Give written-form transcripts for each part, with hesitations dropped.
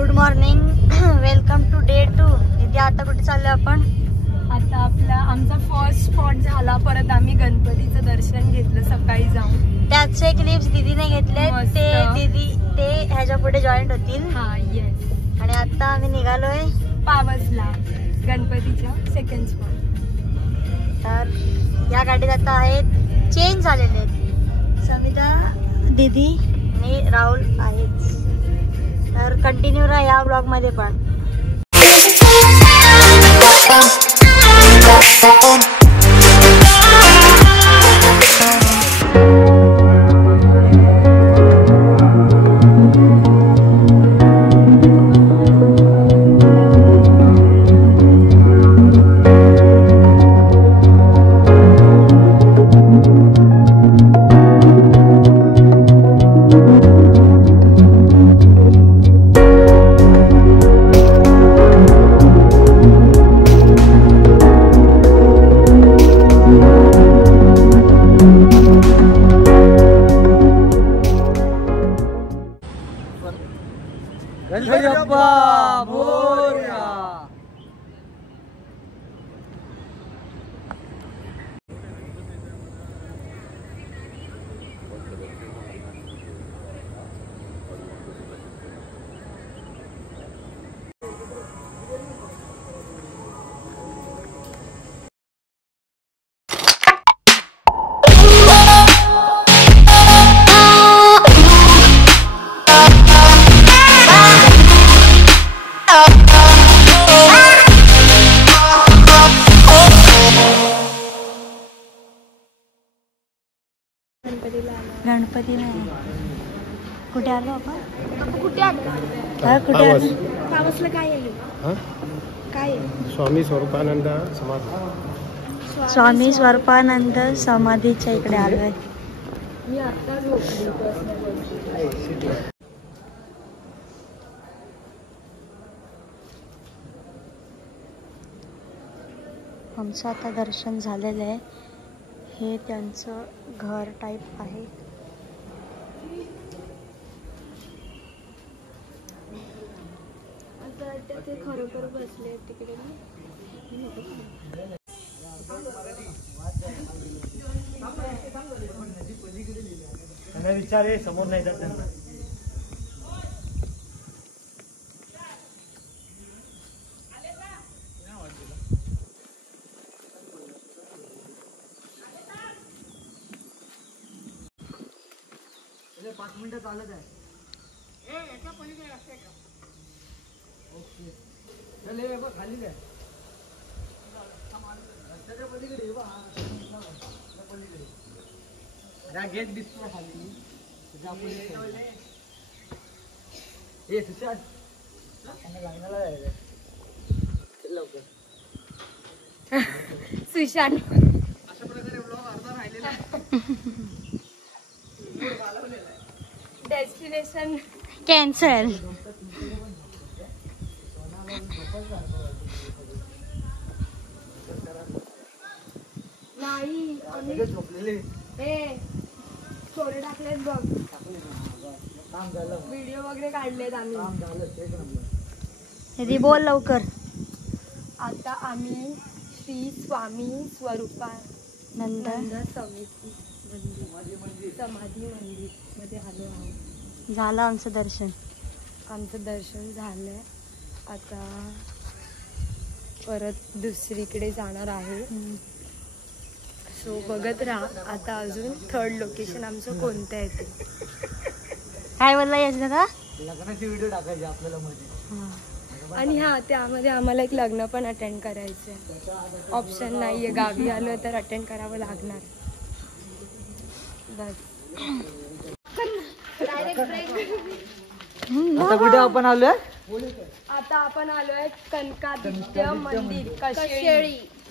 Good morning, welcome to day 2. इथे आता कुठे चाललो आपण? आता आमचा फर्स्ट स्पॉट झाला. परत आम्ही गणपतीचं दर्शन घेतलं सकाळी जाऊन. त्याचे क्लिप्स दीदीने घेतले. ते ह्याच्या पुढे जॉईंट होतील. हा येस. आणि आता आम्ही निघालोय पावसला गणपतीच्या सेकंड स्पॉट. तर या गाडीत आता आहेत चेंज झालेले आहेत. समिता, दीदी आणि राहुल आहेत. तर कंटिन्यू राहा या ब्लॉग मध्ये पण. गणपती नाही, कुठे आलो आपण? कुठे आलो? पावसला काय आहे? काय स्वामी स्वरूपानंद समाधी. स्वामी स्वरूपानंद समाधीच्या इकडे आलोय. मी आता आमचं आता दर्शन झालेलं आहे. हे त्यांचं घर टाईप आहे. ते खरोखर बसले तिकडे. त्यांना विचार समोर नाही जात त्यांना. पाच मिनिटं चालत आहे. ओके चल बघ खाली काय रस्त्याच्या पलीकडे गेट दिसतो खाली. सुशांत लवकर सुशांत अशा प्रकारे ब्लॉग अर्धा राहिलेला डेस्टिनेशन कॅन्सल. नाही स्टोरी टाकलेत बघ. व्हिडिओ वगैरे काढलेत आम्ही. बोल लवकर. आता आम्ही श्री स्वामी स्वरूपानंद समाधी मंदिर मध्ये आलो आहोत. झालं आमचं दर्शन. आमचं दर्शन झालंय. आता परत दुसरीकडे जाणार आहे. सो बघत राहा. आता अजून थर्ड लोकेशन आमचं कोणतं आहे ते. काय बोलला यश दादा? लग्नाची व्हिडिओ टाकायची आपल्याला मध्ये. आणि हा त्यामध्ये आम्हाला एक लग्न पण अटेंड करायचं आहे. ऑप्शन नाहीये. गावी आलो तर अटेंड करावं लागणार. बस आता कुठे आपण आलोय? आता आपण आलोय कनकादित्य मंदिर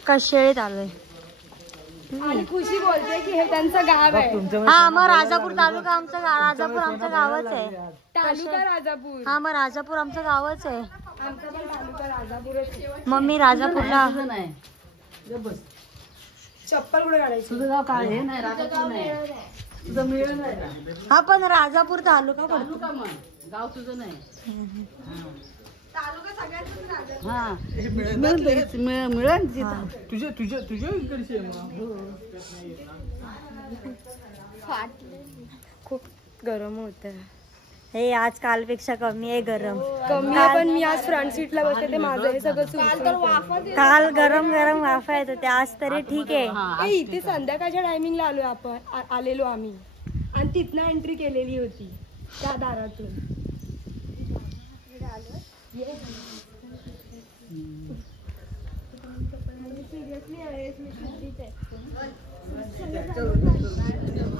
कशेळीत आलोय. आणि खुशी बोलते की हे त्यांचं गाव आहे. हा मग राजापूर तालुका आमचं राजापूर आमचं गावच आहे. तालुका राजापूर. हा मग राजापूर आमचं गावच आहे. आमचा पण तालुका राजापूरच. मग मी राजापूरला. चप्पल कुठे काढायची? तुझं गाव काय आहे? नाही राजापूर नाही. तुझं मिळेल नाही ना. हा पण राजापूर तालुका पडतो. तालुका म्हण, गाव तुझं नाही. हा मिळेल तिथं. तुझे तुझे तुझे इकडचे आहे मग. खूप गरम होत. हे आज कालपेक्षा कमी आहे गरम. कमी आहे पण मी आज फ्रंट सीटला बसते ते माझं हे सगळं काल गरम गरम वाफा येत होते, आज तरी ठीक आहे. इथे संध्याकाळच्या टायमिंगला आलोय आपण आलेलो आम्ही आणि तिथनं एंट्री केलेली होती त्या दारातून.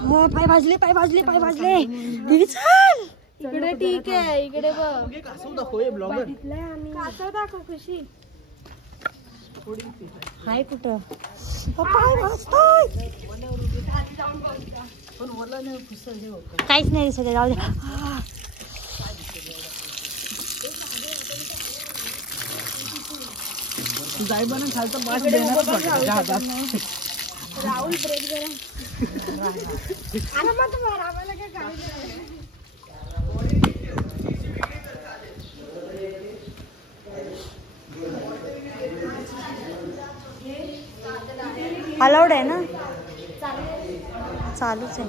हो, पाय भाजले पाय भाजले पाय भाजले. दीदी चल इकडे ठीक आहे, इकडे बघ कासव दाखव ब्लॉगर. कासव दाखव कशी हाय कुठं. पाय भाजतोय. पण वरला नाही फुसलं हे होतं. काहीच नाही दिसत आहे, जाऊ दे. तू जाई बना खालचा पास देणार तुझ्या हातात. राहुल ब्रेक जरा आणि मग तुम्हाला आम्हाला काय गाडी अलाउड आहे ना. चालूच आहे.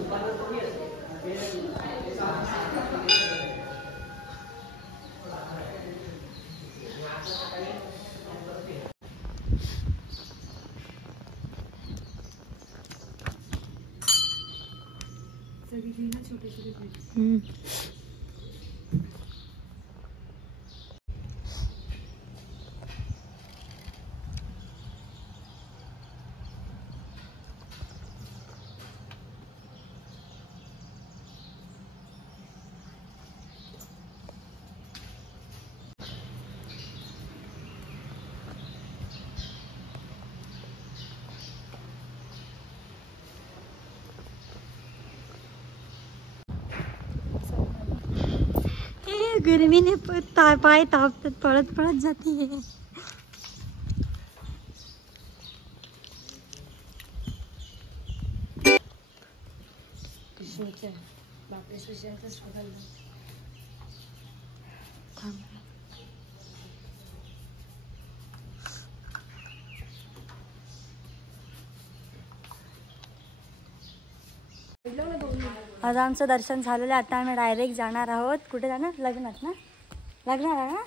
गर्मीने पाय तापतात, पळत पळत जाते. आता आमचं दर्शन झालेलं आहे. आता आम्ही डायरेक्ट जाणार आहोत. कुठे जाणार? लग्नात ना. लग्नात आहे ना.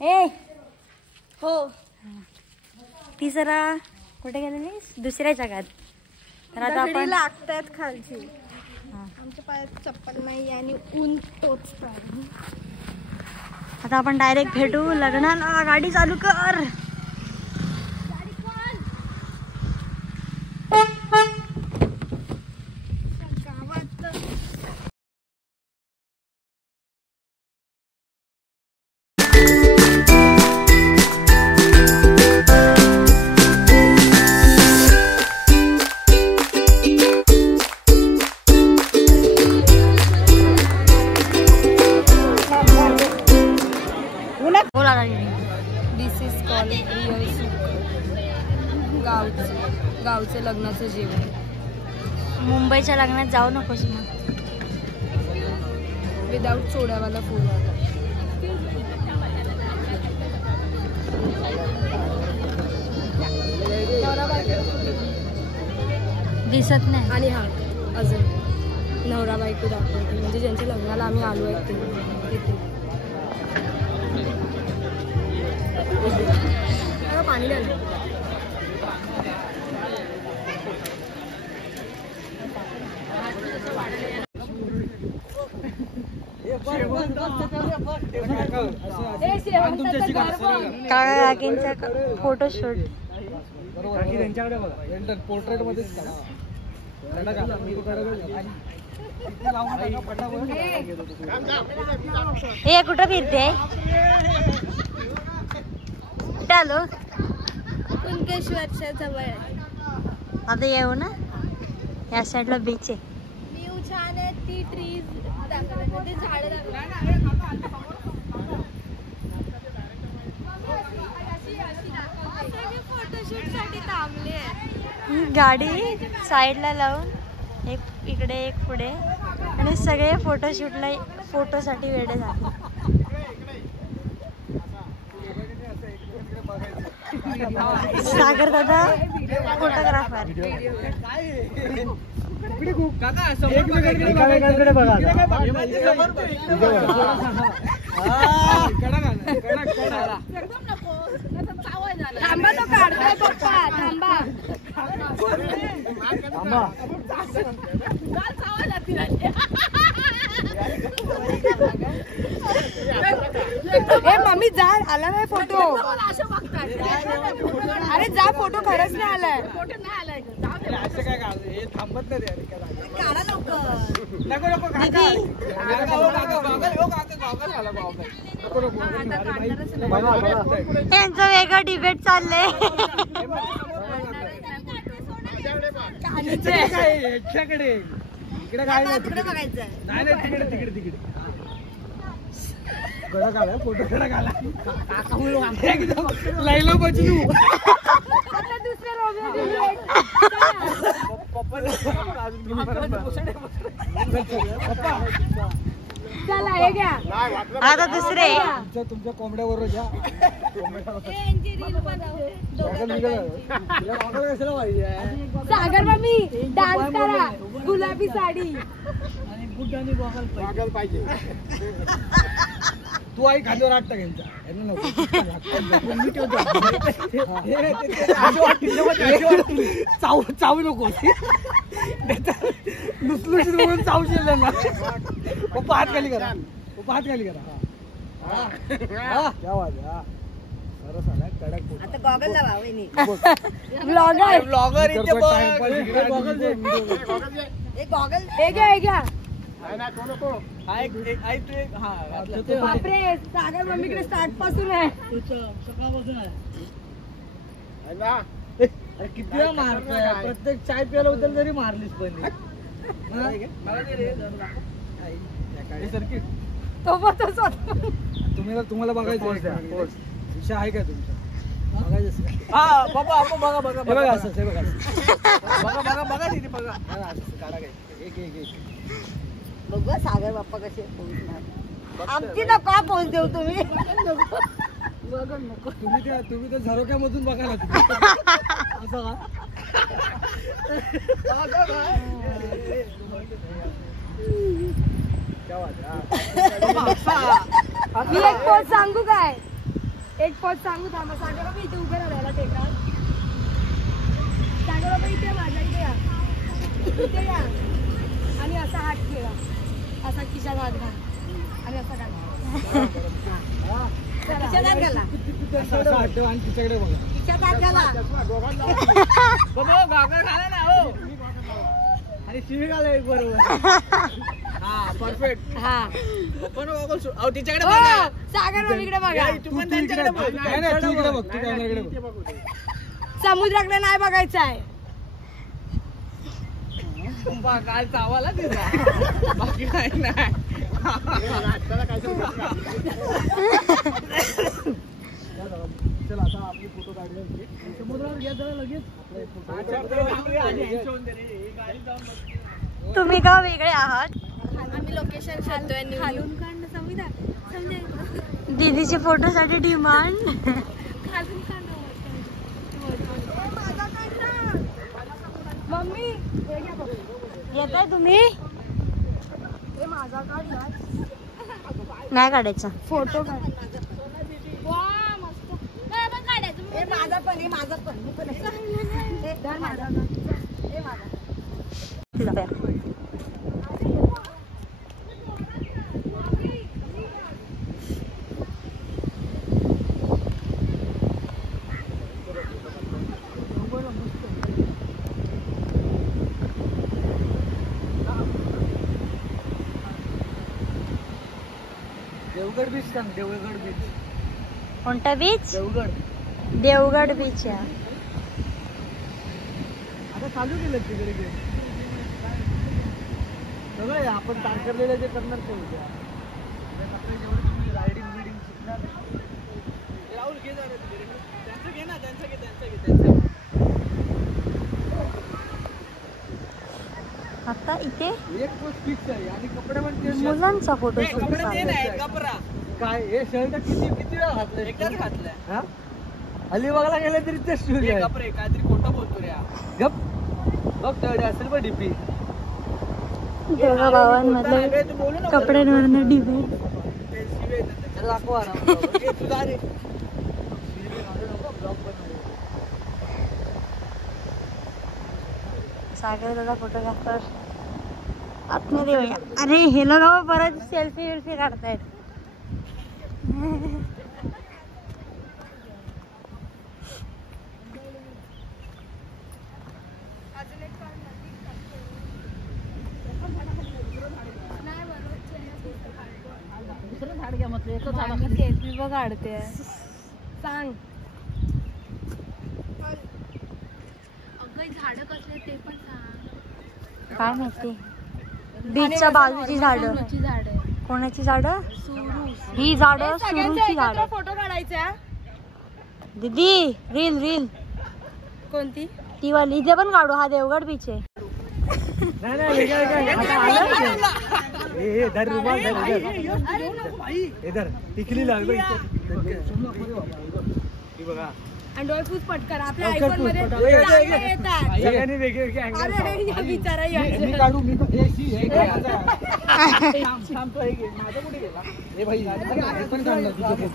ए हो ती जरा कुठे गेलेली दुसऱ्या जगात. तर आता आपण लागतात खालची. आमच्या पायात चप्पल नाही आणि ऊन टोचत. आता आपण डायरेक्ट भेटू लग्नाला. गाडी चालू कर. दिस इज कॉल्ड रिअल सुख. गावचं लग्नाचं जेवण. मुंबईच्या लग्नात जाऊ नकोस मग. विदाऊट सोड्यावाला फूड. दिसत नाही. आणि हा अजून नवरा बायको दाखवते, म्हणजे ज्यांच्या लग्नाला आम्ही आलो आहे तिथे. पाणी द्या. काकांचा फोटोशूट. पोर्ट्रेट मध्येच हे कुठं फिरते? कुठे आलो? कुणकेश्वरच्या जवळ. आता येऊ ना. या साईडला बीच आहे. व्ह्यू छान आहे. ती ट्रीज दाखवले, ते झाड फोटोशूट साठी थांबले. गाडी साईडला लावून एक इकडे एक पुढे आणि सगळे फोटोसाठी वेडे झाले. सागर दादा फोटोग्राफर. थांबा तो काढताय पप्पा थांबा. ए मम्मी जा आला नाही फोटो. अरे जा फोटो खरंच नाही आलाय. असं काय काढ हे थांबत नाही काढा लवकर. यांचं वेगळं डिबेट चाललंय. ह्याच्याकडे इकडे काय नाही तिकडे बघायचं. नाही तिकडे तिकडे तिकडे गडा काढा फोटो गडा काढा एकदम लाईलो बचलू. चला हे घ्या आता दुसरे तुमच्या कोंबड्यावर घ्या. सागर मम्मी डान्स करा गुलाबी साडी आणि बुट आणि गॉगल पाहिजे. तू आई खांद्यावर आठ टाकायचा चावू नको लुसलुशीत म्हणून चावशील ना. पप्पा हात खाली करा. पप्पा हात खाली करा. आता गॉगल लावा वहिनी. ब्लॉगर गॉगल हे घ्या हे घ्या. बापरे सागर मम्मीकडे स्टार्ट पासून आहे. सकाळपासून आहे. अरे किती वेळा मारतोय. प्रत्येक चाय प्यायला होतं तरी मारलीस पहिले. तो पण तसंच. तुम्हाला बघायचं विषय आहे का तुमचा बघायचं. हा बाबा आपण बघा बघा बघा असं बघा बघा बघा बघा तिथे बघा काढा काय एक एक एक बघू सागर बाप्पा कसे आमची नको पोच देऊ तुम्ही. तुम्ही तर झरोक्यामधून बघायला असं मी एक पोच सांगू काय. एक पोच सांगू थांबा. सागर बाबा इथे उभे राहायला टेका. सागर बाबा इथे माझ्या इथे या. इथे या आणि असा हात खेळा. असा खिशात हात घाल आणि असा घाला. खिशात हात घाला. आणि तिच्याकडे बघा. खिशात हात घाला. गागर घाला ना हो. आणि शिवी घाला एक बरोबर. हा परफेक्ट. हा पण तिच्याकडे हो सागर मम्मीकडे बघा. तू पण त्यांच्याकडे बघ. नाही तू इकडे बघ. तू कॅमेराकडे बघ. समुद्राकडे नाही बघायचं आहे. काल चावाला तिचा बाकी काही नाही. चल आता आपली फोटो काढले समुद्रावर घ्या जरा लगेच. तुम्ही का वेगळे आहात. आम्ही लोकेशन शोधतोय. खालून काढणं समजा दीदीची फोटोसाठी डिमांड. खालून काढणं मम्मी हे घ्या बघ. येताय तुम्ही. हे माझा काढला नाही काढायचा फोटो काढ. वा मस्त. हे माझा पण हे माझा पण मी पण हे माझा हे माझा. देवगड बीच सांग. देवगड बीच. कोणता बीच. देवगड. देवगड बीच आहे. आता चालू केलं तिकडे गेम सगळं. आपण तारकरलेलं जे करणार ते उद्या जेवढं तुम्ही रायडिंग बिडिंग शिकणार. राहुल घे जरा तिकडे. त्यांचं घे ना. त्यांचं घे. आता इथे एक पोस्ट फिक्स आहे आणि कपडे पण तेच मुलांचा फोटो शूट कपडे चालू ते आहे. नाही कपडा काय हे शर्ट किती वेळा घातलंय एकदाच घातलंय हा अलिबागला गेले तरी तेच शूज आहे कपडे काहीतरी खोटं बोलतो रे गप बघ तेवढे असेल पण डीपी दोघा भावांमधले कपड्यांवरनं डिबेट. दाखवा तुझा रे सागर दादा फोटोग्राफर आतमध्ये येऊया. अरे हे लोक परत सेल्फी वेल्फी काढतायत. सेल्फी बघ काढते सांग. झाडं कसले ते पण सांग. काय माहिती बीचच्या बाजूची झाडं. झाडं कोणाची झाडं? ही झाडं सुरूची झाडं. फोटो काढायचा. दीदी रील रील कोणती? ती वाली इथे पण काढू. हा देवगड बीच आहे. टिकली लागली बघा आणि डोळे फूस पटकन आपल्या आयफोन मध्ये चांगले येतात. सगळ्यांनी वेगवेगळे अरे बिचारा मी काढू मी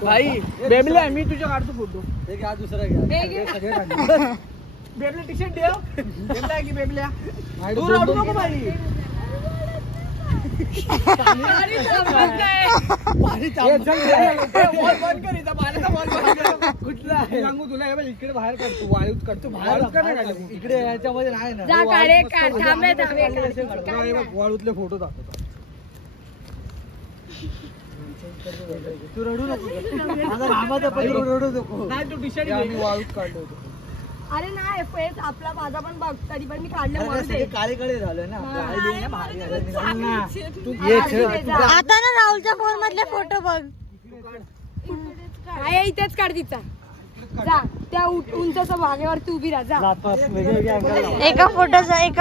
भाई बेबल्या मी तुझ्या काढतो फोटो. एक हा दुसरा घ्या. बेबल्या टी शर्ट ठेव. बेबल्या की बेबल्या तू रडू नको भाई. कुठला सांगू तुला इकडे बाहेर काढतो वाळूत काढतो बाहेर इकडे याच्यामध्ये नाही ना. वाळूतले फोटो दाखवतो. तू रडू नको. रडू नको नाही तू टी शर्ट आम्ही वाळूत काढलो होतो. अरे नाही फेस आपला माझा पण बघ तरी पण मी काढले काळेकडे झालं ना. आता ना राहुलच्या फोन मधले फोटो बघ. इथेच काढ तिचा. जा त्या उंचच्या भागेवरती उभी राहा. जा एका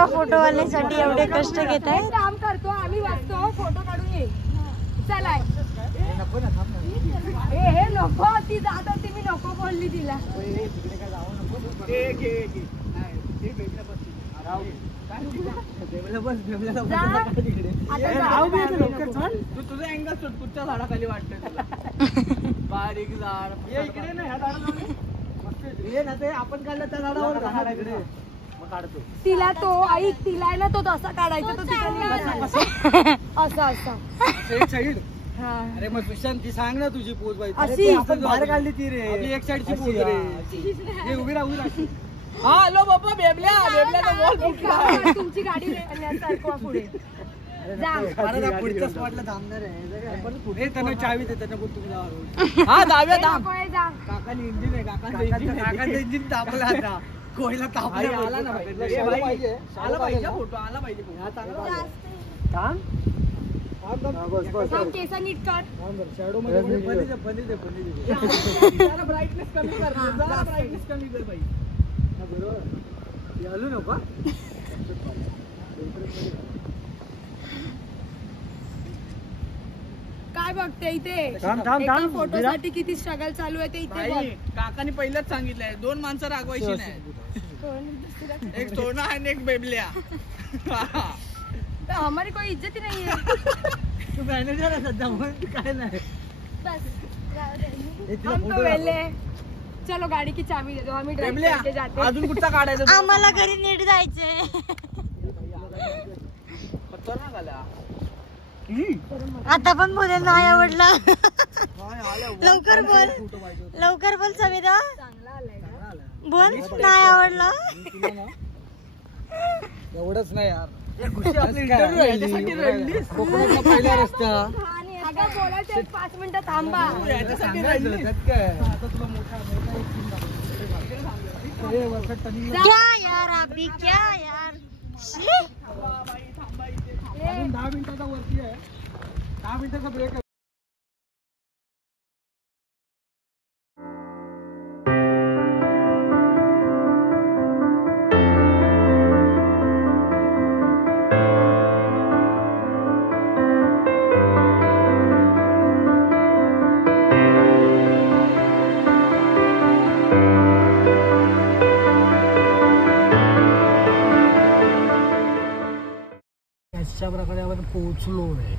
फोटो वाल्यासाठी एवढे कष्ट घेत आहे. काम करतो आम्ही वाचतो फोटो काढून ये. चला हे नको ती जात होती मी नको बोलली तिला. तुझं अँगल सुट कुठच्या झाडाखाली वाटतंय बारीक झाड इकडे ना ते आपण काढलं त्या झाडावर झाडाकडे मग काढतो. तिला तो ऐक तिला आहे ना तो तसा काढायचा तो तिथे असा असा साईड. अरे मग सुशांत ती सांग ना तुझी पोज बाई. अशी आपण बाहेर काढली ती रे आपली एक साईडची पोज रे. उभी राहू. हा हॅलो बाबा बेबल्या तुमची गाडी नेण्यासारखं पुढे पुढच्या स्पॉटला थांबणार आहे. त्यांना चावी दे त्यांना तुम्ही जावा. हा दाव्या दाब. काकानी इंजिन आहे. काकांचं इंजिन तापलं आता. कोयला तापला आला ना पाहिजे. आला पाहिजे फोटो आला पाहिजे. केसा नीट कर. शॅडो मध्ये ब्राईटनेस कमी कर. ब्राईटनेस कमी कर बाई. बरोबर हलू नका. काय बघते इथे फोटो साठी किती स्ट्रगल चालू आहे ते इथे बघ. काकाने पहिलेच सांगितलंय 2 माणसं रागवायची नाही. एक सोना आणि एक बेबल्या. हमारी कोई इज्जत ही नहीं है. तू मॅनेजर आहे सध्या म्हणून काय नाही. हम तो वेले. चलो गाडी की चावी दे दो. आम्ही ड्राइव्ह करके जाते. अजून कुठचा काढायचा? आम्हाला घरी नीट जायचंय. आता पण बोलेल नाही आवडला. लवकर बोल सविता. बोल नाही आवडला. एवढंच नाही यार. पहिला रस्ता बोलायचं 5 मिनिटं थांबा. क्या यार अभी क्या यार. 10 मिनिटाचा वरती आहे. 10 मिनिटाचा ब्रेक. पोहोचलो आहे.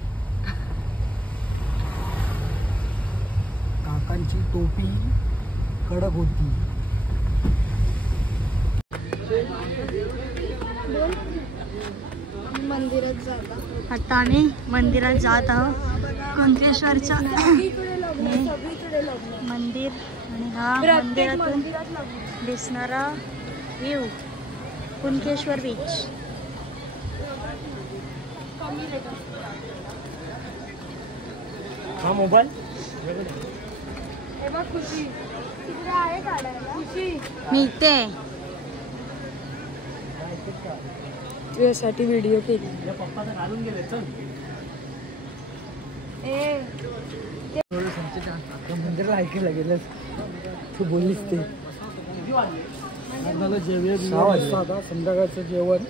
काकांची टोपी कडक होती. मंदिरात जाता. आता आम्ही मंदिरात जात आहोत. कुणकेश्वरचं मंदिर आणि हा मंदिरातून दिसणारा व्ह्यू कुणकेश्वर बीच. हा मोबाईल मी इथे तुझ्यासाठी व्हिडिओ केली. पप्पा तर घालून गेले. चल मंदिराला ऐकायला गेलं तू बोललीस ते. झालं जेवण 6 वाजता. आता संध्याकाळचं जेवण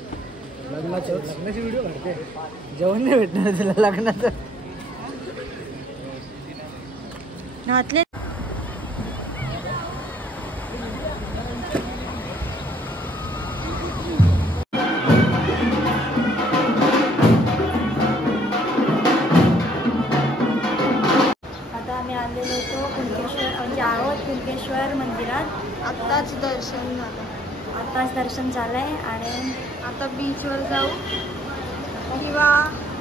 लग्नाची व्हिडिओ काढते. जेवण नाही भेटणार तुला लग्नाचं. घातले. आता आम्ही आलेलो होतो कुणकेश्वर म्हणजे आहोत कुणकेश्वर मंदिरात. आत्ताच दर्शन झालं. आताच दर्शन झालंय आणि आता बीचवर जाऊ किंवा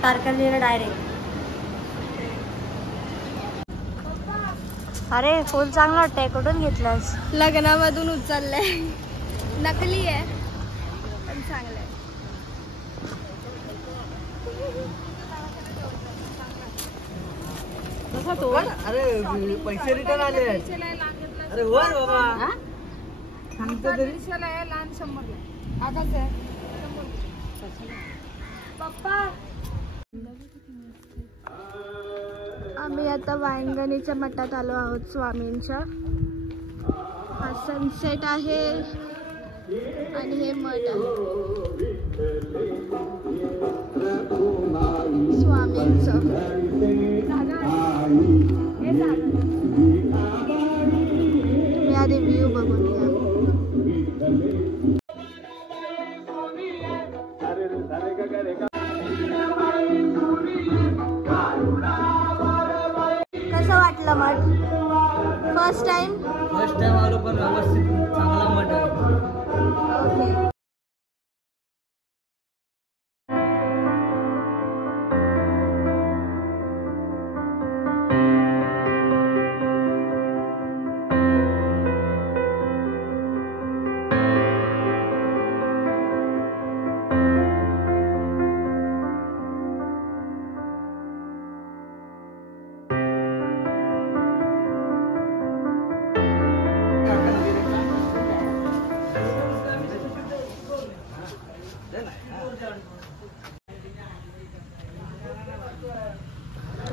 तारकर्लीला डायरेक्ट. अरे फुल चांगलं वाटतंय. कुठून घेतलंस? लग्नामधून उचललंय. नकली आहे पण चांगलं आहे. अरे पैसे रिटर्न आले. अरे वर बाबा सांगतो तरी. आम्ही आता वांगणीच्या मठात आलो आहोत स्वामींच्या. हा सनसेट आहे आणि हे मठ आहे स्वामींचं. मी आधी व्ह्यू बघून घ्या. कसं वाटलं मठ? फर्स्ट टाइम आलो पण व्यवस्थित चांगला मठ आहे. ओके.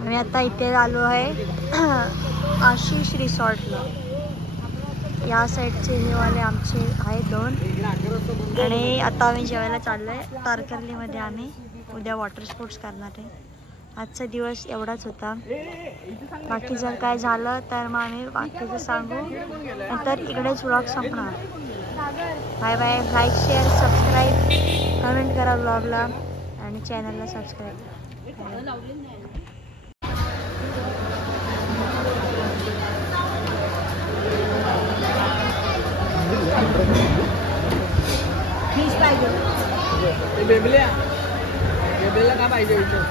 आम्ही आता इथे आलो आहे आशिष रिसॉर्टला. या साईडचे हे वाले आमचे आहेत 2 आणि आता आम्ही जेवायला चाललो आहे तारकर्लीमध्ये. आम्ही उद्या वॉटर स्पोर्ट्स करणार आहे. आजचा दिवस एवढाच होता. बाकी जर काय झालं तर मग आम्ही बाकीचं सांगू. नंतर इकडेच व्लॉग संपणार. Bye bye. Like share subscribe comment करा व्लॉगला आणि चॅनलला सबस्क्राईब. फिश पाहिजे. बेबल्या काय पाहिजे विचार.